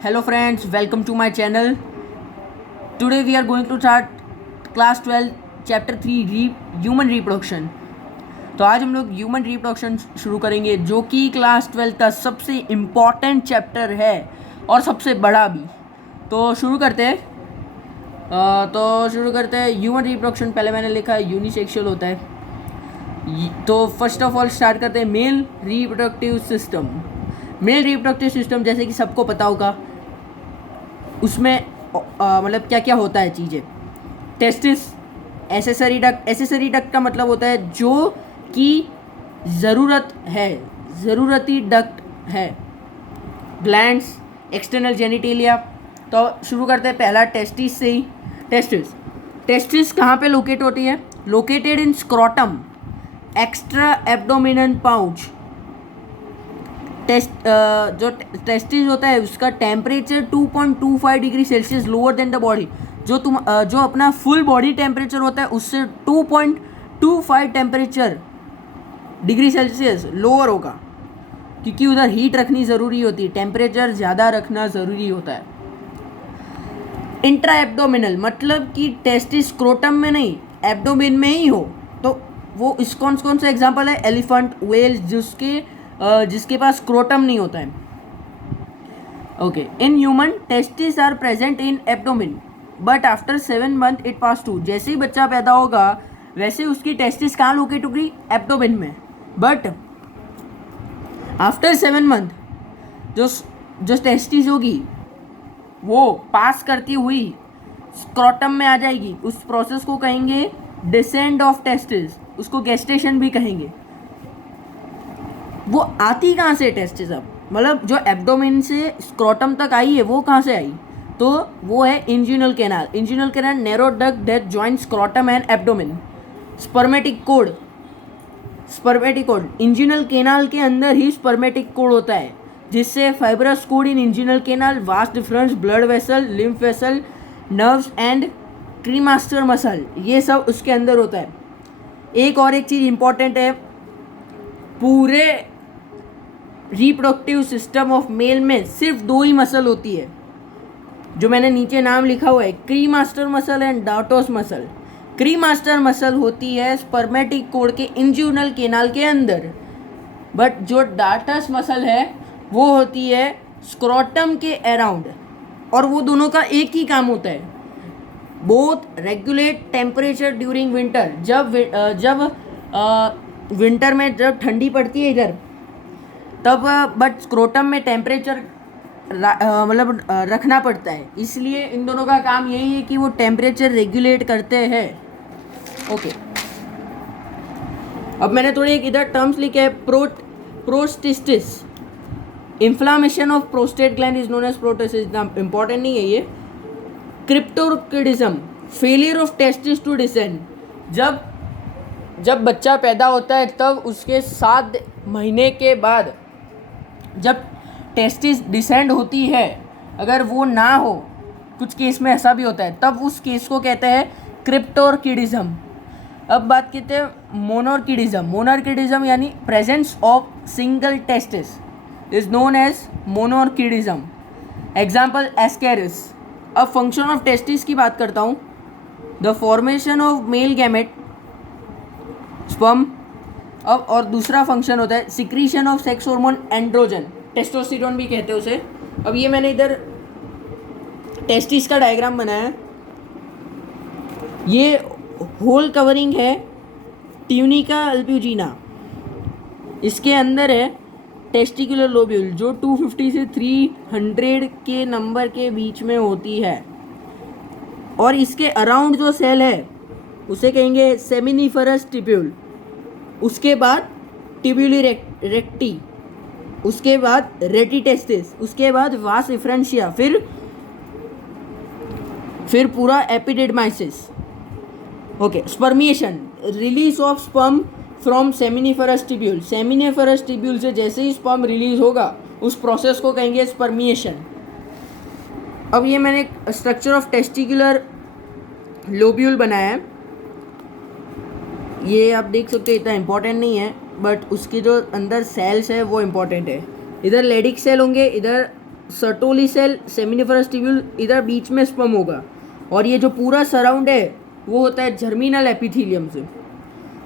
Hello friends, welcome to my channel. Today we are going to start class 12 chapter 3 human reproduction. तो आज हम लोग human reproduction शुरू करेंगे जो कि क्लास 12 का सबसे इम्पॉर्टेंट चैप्टर है और सबसे बड़ा भी. तो शुरू करते हैं. ह्यूमन रिप्रोडक्शन पहले मैंने लिखा है यूनिसेक्सुअल होता है. तो फर्स्ट ऑफ ऑल स्टार्ट करते हैं male reproductive system. Male reproductive system जैसे कि सबको पता होगा उसमें मतलब क्या क्या होता है चीज़ें. Testis, accessory duct. Accessory duct का मतलब होता है जो कि ज़रूरती डक्ट है. Glands, external genitalia. तो शुरू करते हैं पहला टेस्टिस से ही. टेस्टिस कहाँ पे लोकेट होती है? Located in scrotum, extra abdominal pouch. जो टेस्टिस होता है उसका temperature 2.25 degree Celsius lower than the body. जो अपना फुल बॉडी टेम्परेचर होता है उससे 2.25 टेम्परेचर डिग्री सेल्सियस लोअर होगा, क्योंकि उधर हीट रखनी ज़रूरी होती है, टेम्परेचर ज़्यादा रखना ज़रूरी होता है. इंट्रा एब्डोमिनल मतलब कि टेस्टिस स्क्रोटम में नहीं, एब्डोमिन में ही हो. तो वो इस कौन से एग्जांपल है? एलिफेंट, व्हेल, जिसके पास स्क्रोटम नहीं होता है. Okay. In human testis are present in abdomen but after 7 month it pass to. जैसे ही बच्चा पैदा होगा वैसे उसकी टेस्टिस कहाँ लोकेट होगी? एब्डोमिन में. बट आफ्टर 7 मंथ जो टेस्टिस होगी वो पास करती हुई स्क्रोटम में आ जाएगी. उस प्रोसेस को कहेंगे डिसेंड ऑफ टेस्टिस. उसको गेस्टेशन भी कहेंगे. वो आती कहाँ से टेस्टिस? अब मतलब जो एब्डोमेन से स्क्रोटम तक आई है वो कहाँ से आई? तो वो है inguinal canal. Inguinal canal narrow duct that join scrotum and abdomen. Spermatic cord. Inguinal canal के अंदर ही स्पर्मेटिक कोड होता है, जिससे fibrous cord in inguinal canal, vas deferens, blood vessel, lymph vessel, nerves and cremaster muscle, ये सब उसके अंदर होता है. एक चीज़ इंपॉर्टेंट है, पूरे रिप्रोडक्टिव सिस्टम ऑफ मेल में सिर्फ 2 ही मसल होती है, जो मैंने नीचे नाम लिखा हुआ है, cremaster muscle and dartos muscle. Cremaster muscle होती है स्पर्मेटिक कोड के इंजिनल कैनाल के अंदर, बट जो डार्टस मसल है वो होती है स्क्रोटम के अराउंड. और वो दोनों का एक ही काम होता है, both regulate temperature during winter. जब विंटर में जब ठंडी पड़ती है इधर तब, बट स्क्रोटम में टेम्परेचर मतलब रखना पड़ता है. इसलिए इन दोनों का काम यही है कि वो टेम्परेचर रेगुलेट करते हैं. ओके. अब मैंने थोड़े एक इधर टर्म्स लिखे हैं. Prostatitis, inflammation of prostate gland is known as prostatitis. इतना इंपॉर्टेंट नहीं है ये. Cryptorchidism, failure of testis to descend. जब बच्चा पैदा होता है तब उसके 7 महीने के बाद जब टेस्टिस डिसेंड होती है, अगर वो ना हो, कुछ केस में ऐसा भी होता है, तब उस केस को कहते हैं क्रिप्टोकिडिज्म. अब बात करते हैं मोनोर्किडिज्म. मोनोर्किडिज्म यानी presence of single testis is known as monorchidism. Example Ascaris. अब फंक्शन ऑफ टेस्टिस की बात करता हूँ. The formation of male gamete, sperm. अब और दूसरा फंक्शन होता है secretion of sex hormone androgen, testosterone भी कहते हैं उसे. अब ये मैंने इधर टेस्टिस का डायग्राम बनाया है. ये होल कवरिंग है ट्यूनिका अल्ब्यूजिना. इसके अंदर है टेस्टिकुलर लोब्यूल जो 250 से 300 के नंबर के बीच में होती है. और इसके अराउंड जो सेल है उसे कहेंगे सेमिनिफरस टिब्यूल. उसके बाद टिब्यूली रेक्टी, उसके बाद रेटिटेस्टिस, उसके बाद वास इफ्रेंशिया, फिर पूरा epididymis. Okay. Spermiation, release of sperm from seminiferous tubule. Seminiferous tubule से जैसे ही स्पर्म रिलीज होगा उस प्रोसेस को कहेंगे स्पर्मिएशन. अब ये मैंने स्ट्रक्चर ऑफ टेस्टिकुलर लोब्यूल बनाया है. ये आप देख सकते हो, इतना इम्पोर्टेंट नहीं है, बट उसके जो अंदर सेल्स है वो इम्पोर्टेंट है. इधर लेडिक सेल होंगे, इधर सर्टोली सेल, सेमिनिफरस ट्यूब्यूल, इधर बीच में स्पर्म होगा और ये जो पूरा सराउंड है वो होता है जर्मिनल एपिथेलियम से।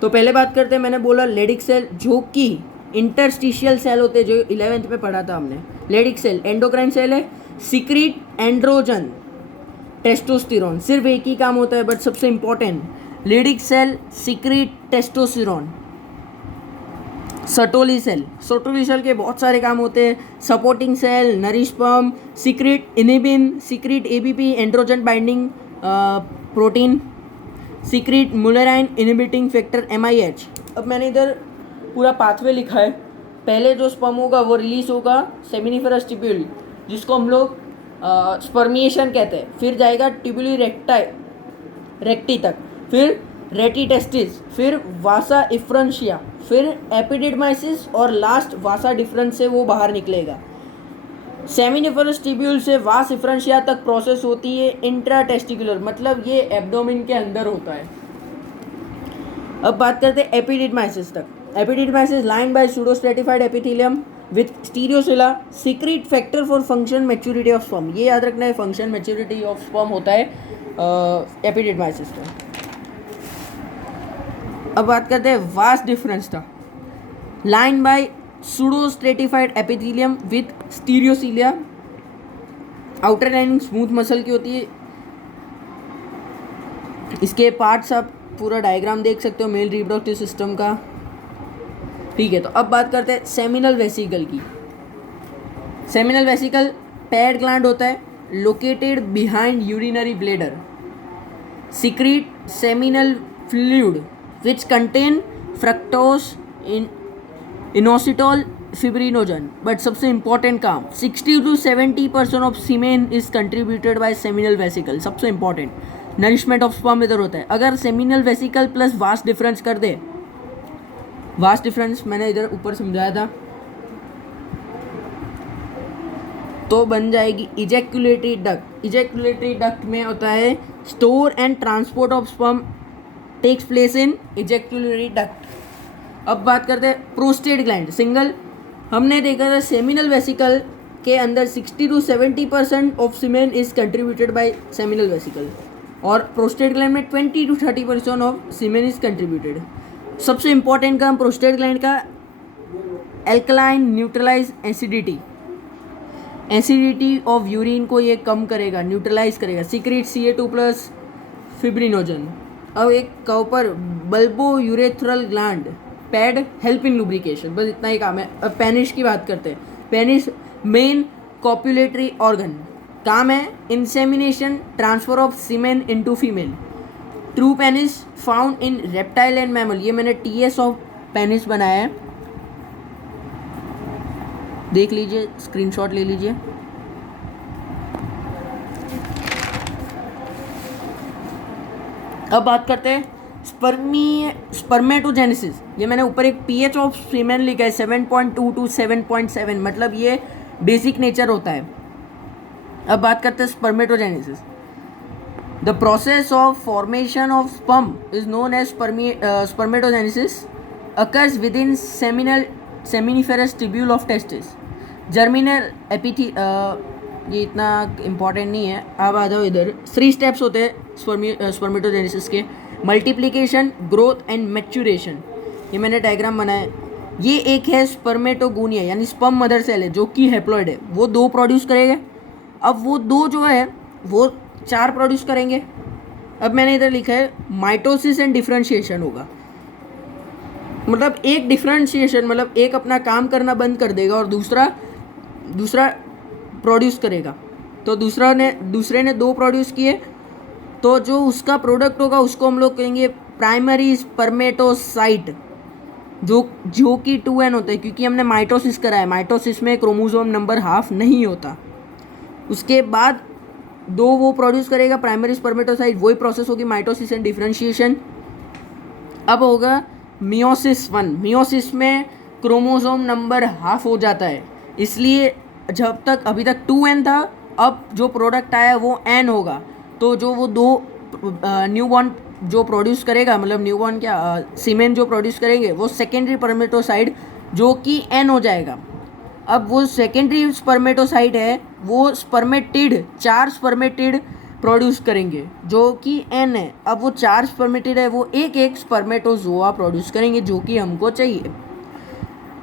तो पहले बात करते हैं, मैंने बोला लेडिक सेल जो कि इंटरस्टिशियल सेल होते हैं, जो 11th में पढ़ा था हमने। लेडिक सेल एंडोक्राइन सेल है, सीक्रेट एंड्रोजन टेस्टोस्टेरोन, सिर्फ एक ही काम होता है बट सबसे important, Leydig cell secrete testosterone. Sertoli cell, Sertoli cell के बहुत सारे काम होते हैं, supporting cell, nourish sperm, secrete inhibin, secrete ABP androgen binding protein, secrete Mullerian inhibiting factor MIH। अब मैंने इधर पूरा पाथवे लिखा है। पहले जो स्पर्म होगा वो रिलीज होगा सेमिनिफरस ट्यूब्यूल, जिसको हम लोग स्पर्मिएशन कहते हैं, फिर जाएगा ट्यूबुली रेक्टी तक, फिर रेटी टेस्टिस, फिर वासा इफ्रंशिया, फिर एपिडिडमाइसिस और लास्ट वासा डिफरेंस से वो बाहर निकलेगा। सेमिनिफरस ट्यूब्यूल से वास इफ्रंशिया तक प्रोसेस होती है इंट्राटेस्टिकुलर, मतलब ये एब्डोमेन के अंदर होता है। अब बात करते हैं एपिडिडमाइसिस तक। Epididymis line by pseudostratified epithelium with stereocilia, secrete factor for function maturity of sperm, ये याद रखना है, फंक्शन मैच्योरिटी ऑफ स्पर्म होता है एपिडिडमाइसिस का। अब बात करते हैं वास्ट डिफरेंस था, line by pseudostratified epithelium with stereocilia, outer lining smooth muscle की होती है। इसके पार्ट्स आप पूरा डायग्राम देख सकते हो मेल रिप्रोडक्टिव सिस्टम का, ठीक है। तो अब बात करते हैं सेमिनल वेसिकल की। सेमिनल वेसिकल पैड ग्लैंड होता है, located behind urinary bladder, secrete seminal fluid which contain fructose inositol fibrinogen. But सबसे इंपॉर्टेंट काम, 60 to 70% of semen is contributed by seminal vesicle. सबसे इंपॉर्टेंट नरिशमेंट ऑफ स्पर्म इधर होता है। अगर seminal vesicle plus vast difference कर दे, vast difference मैंने इधर ऊपर समझाया था, तो बन जाएगी इजैक्युलेटरी डक्ट। इजैक्युलेटरी डक्ट में होता है store and transport of sperm takes place in ejaculatory duct. अब बात करते हैं प्रोस्टेट ग्लैंड सिंगल। हमने देखा था सेमिनल वेसिकल के अंदर 60 to 70% of semen is contributed by seminal vesicle, और प्रोस्टेट ग्लैंड में 20 to 30% of semen is contributed. सबसे इंपॉर्टेंट काम प्रोस्टेट ग्लैंड का, alkaline neutralise acidity, acidity of urine को ये कम करेगा, न्यूट्रलाइज करेगा, सीक्रेट Ca2+ फिब्रिनोजन। अब एक copper bulbo urethral gland pad help in lubrication, बस इतना ही काम है। अब पेनिस की बात करते हैं। पेनिस मेन कॉपुलेटरी ऑर्गन, काम है insemination, transfer of semen into female. True penis found in reptile and mammal, ये मैंने TS ऑफ पेनिस बनाया है, देख लीजिए, स्क्रीनशॉट ले लीजिए। अब बात करते हैं स्पर्मेटोजेनेसिस। ये मैंने ऊपर एक pH ऑफ सीमेन लिखा है 7.2 to 7.7, मतलब ये बेसिक नेचर होता है। अब बात करते हैं spermatogenesis. The process of formation of sperm is known as spermatogenesis, occurs within seminiferous tubule of testis. Germinal ये इतना इम्पॉर्टेंट नहीं है, अब आ जाओ इधर। 3 स्टेप्स होते हैं स्पर्मेटोजेनेसिस के, मल्टीप्लिकेशन, ग्रोथ एंड मैच्यूरेशन। ये मैंने डायग्राम बनाया। ये एक है स्पर्मेटोगोनिया, यानी स्पर्म मदर सेल है जो कि हैप्लॉइड है, वो 2 प्रोड्यूस करेगा। अब वो 2 जो है वो 4 प्रोड्यूस करेंगे। अब मैंने इधर लिखा है माइटोसिस एंड डिफरेंशिएशन होगा, मतलब एक डिफरेंशिएशन, मतलब एक अपना काम करना बंद कर देगा और दूसरा प्रोड्यूस करेगा। तो दूसरे ने 2 प्रोड्यूस किए, तो जो उसका प्रोडक्ट होगा उसको हम लोग कहेंगे प्राइमरी स्पर्मेटोसाइट, जो कि 2n होता है, क्योंकि हमने माइटोसिस करा है। माइटोसिस में क्रोमोसोम नंबर हाफ नहीं होता। उसके बाद 2 वो प्रोड्यूस करेगा प्राइमरी स्पर्मेटोसाइट, वही प्रोसेस होगी माइटोसिस एंड डिफरेंशिएशन। अब होगा मियोसिस 1। मियोसिस में क्रोमोसोम नंबर हाफ हो जाता है, इसलिए जब तक अभी तक 2n था, अब जो प्रोडक्ट आया वो n होगा। तो जो वो 2 न्यूबॉर्न जो प्रोड्यूस करेगा, मतलब न्यूबॉर्न क्या सीमेन जो प्रोड्यूस करेंगे, वो सेकेंडरी स्पर्मेटोसाइट जो कि n हो जाएगा। अब वो सेकेंडरी स्पर्मेटोसाइट है, वो स्पर्मेटिड 4 स्पर्मेटिड प्रोड्यूस करेंगे जो कि एन है। अब वो 4 स्पर्मेटिड है, वो एक एक स्पर्मेटोजोआ प्रोड्यूस करेंगे जो कि हमको चाहिए।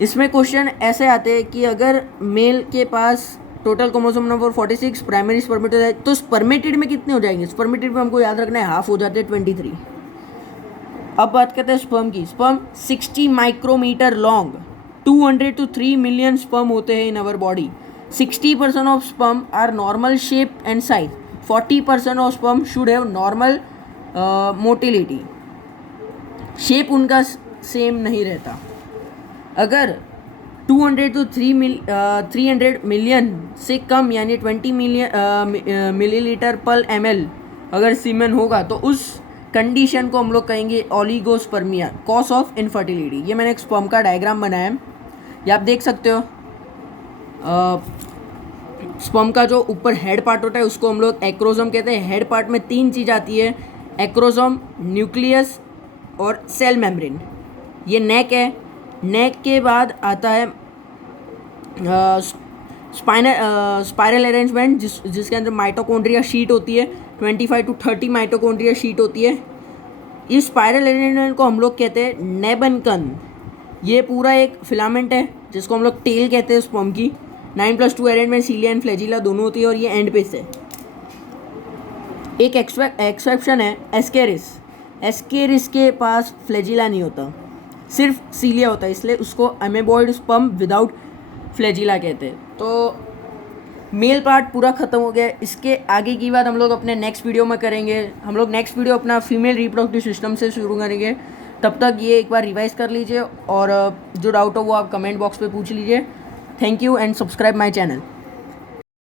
इसमें क्वेश्चन ऐसे आते हैं कि अगर मेल के पास total chromosome number 46 primary spermatid है तो स्पर्मेटिड में कितने हो जाएंगे? स्पर्मेटिड में हमको याद रखना है हाफ हो जाते हैं 23। अब बात करते हैं स्पर्म की। Sperm 60 micrometre long, 200 to 3 million sperm होते हैं in our body. 60% of sperm are normal shape and size, 40% of sperm should have normal motility. Shape उनका सेम नहीं रहता। अगर 200 to 300 मिलियन से कम यानी 20 मिलियन मिलीलीटर पर ml अगर सीमेन होगा तो उस कंडीशन को हम लोग कहेंगे ओलिगोस्पर्मिया, कॉज ऑफ इनफर्टिलिटी। ये मैंने एक स्पर्म का डायग्राम बनाया है, ये आप देख सकते हो। स्पर्म का जो ऊपर हेड पार्ट होता है उसको हम लोग एक्रोसोम कहते हैं। हेड पार्ट में 3 चीज़ आती है, एक्रोसोम, न्यूक्लियस और सेल मेम्ब्रेन। ये नेक है। नेक के बाद आता है स्पाइरल अरेंजमेंट जिसके अंदर माइटोकॉन्ड्रिया शीट होती है, 25 to 30 माइटोकॉन्ड्रिया शीट होती है। इस स्पाइरल अरेंजमेंट को हम लोग कहते हैं नेबनकन। ये पूरा एक फिलामेंट है जिसको हम लोग टेल कहते हैं स्पर्म की। 9+2 अरेंजमेंट सीलिया एंड फ्लैजिला दोनों होती है और ये एंड पे से। एक एक्सेप्शन है एस्केरिस। एस्केरिस के पास फ्लैजिला नहीं होता, सिर्फ सीलिया होता है, इसलिए उसको अमेबॉइड स्पर्म विदाउट फ्लैजिला कहते हैं। तो मेल पार्ट पूरा ख़त्म हो गया। इसके आगे की बात हम लोग अपने नेक्स्ट वीडियो में करेंगे। हम लोग नेक्स्ट वीडियो अपना फीमेल रिप्रोडक्टिव सिस्टम से शुरू करेंगे। तब तक ये एक बार रिवाइज कर लीजिए और जो डाउट हो वो आप कमेंट बॉक्स पे पूछ लीजिए। Thank you and subscribe my channel.